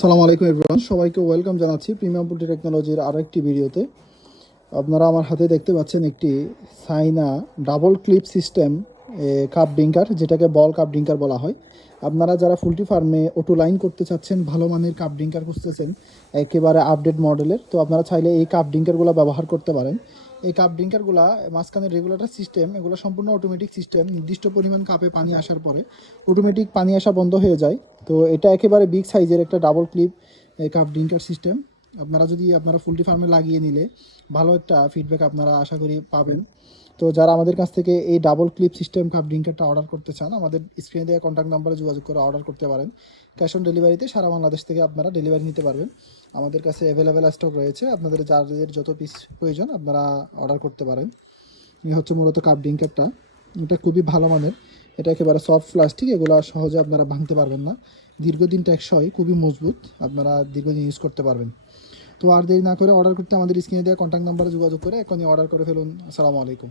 সালামু আলাইকুম এভরিওয়ান, সবাইকে ওয়েলকাম জানাচ্ছি প্রিমিয়াম পুটি টেকনোলজির আরও একটি ভিডিওতে। আপনারা আমার হাতে দেখতে পাচ্ছেন একটি Saina double clip system cup drinker, যেটাকে বল কাপ ড্রিঙ্কার বলা হয়। আপনারা যারা পোল্ট্রি ফার্মে অটো লাইন করতে চাচ্ছেন, ভালো মানের কাপ ড্রিঙ্কার খুঁজতেছেন একেবারে আপডেট মডেলের, তো আপনারা চাইলে এই কাপ ড্রিঙ্কারগুলো ব্যবহার করতে পারেন। এই কাপ ড্রিঙ্কারগুলো মাঝখানে রেগুলেটর সিস্টেম, এগুলো সম্পূর্ণ অটোমেটিক সিস্টেম। নির্দিষ্ট পরিমাণ কাপে পানি আসার পরে অটোমেটিক পানি আসা বন্ধ হয়ে যায়। তো এটা একেবারে বিগ সাইজের একটা double clip cup drinker system. আপনারা পোল্ট্রি ফার্মে লাগিয়ে নিলে ভালো একটা ফিডব্যাক আপনারা আশা করি পাবেন। তো যারা আমাদের কাছ থেকে এই ডাবল ক্লিপ সিস্টেম কাপ ড্রিঙ্কারটা অর্ডার করতে চান, আমাদের স্ক্রিনে দেওয়া কন্ট্যাক্ট নাম্বারে যোগাযোগ করে অর্ডার করতে পারেন। ক্যাশ অন ডেলিভারিতে সারা বাংলাদেশ থেকে আপনারা ডেলিভারি নিতে পারবেন। আমাদের কাছে অ্যাভেলেবেল স্টক রয়েছে, আপনাদের যাদের যত পিস প্রয়োজন আপনারা অর্ডার করতে পারেন। এই হচ্ছে মূলত কাপ ড্রিঙ্কারটা, এটা খুবই ভালো মানের। এটা একেবারে সফট প্লাস্টিক, এগুলো সহজে আপনারা ভাঙতে পারবেন না। দীর্ঘদিন টেকসই, খুবই মজবুত, আপনারা দীর্ঘদিন ইউজ করতে পারবেন। তো আর দেরি না করে অর্ডার করতে আমাদের স্ক্রিনে দেওয়া কন্ট্যাক্ট নাম্বারে যোগাযোগ করে এখনই অর্ডার করে ফেলুন। আসসালামু আলাইকুম।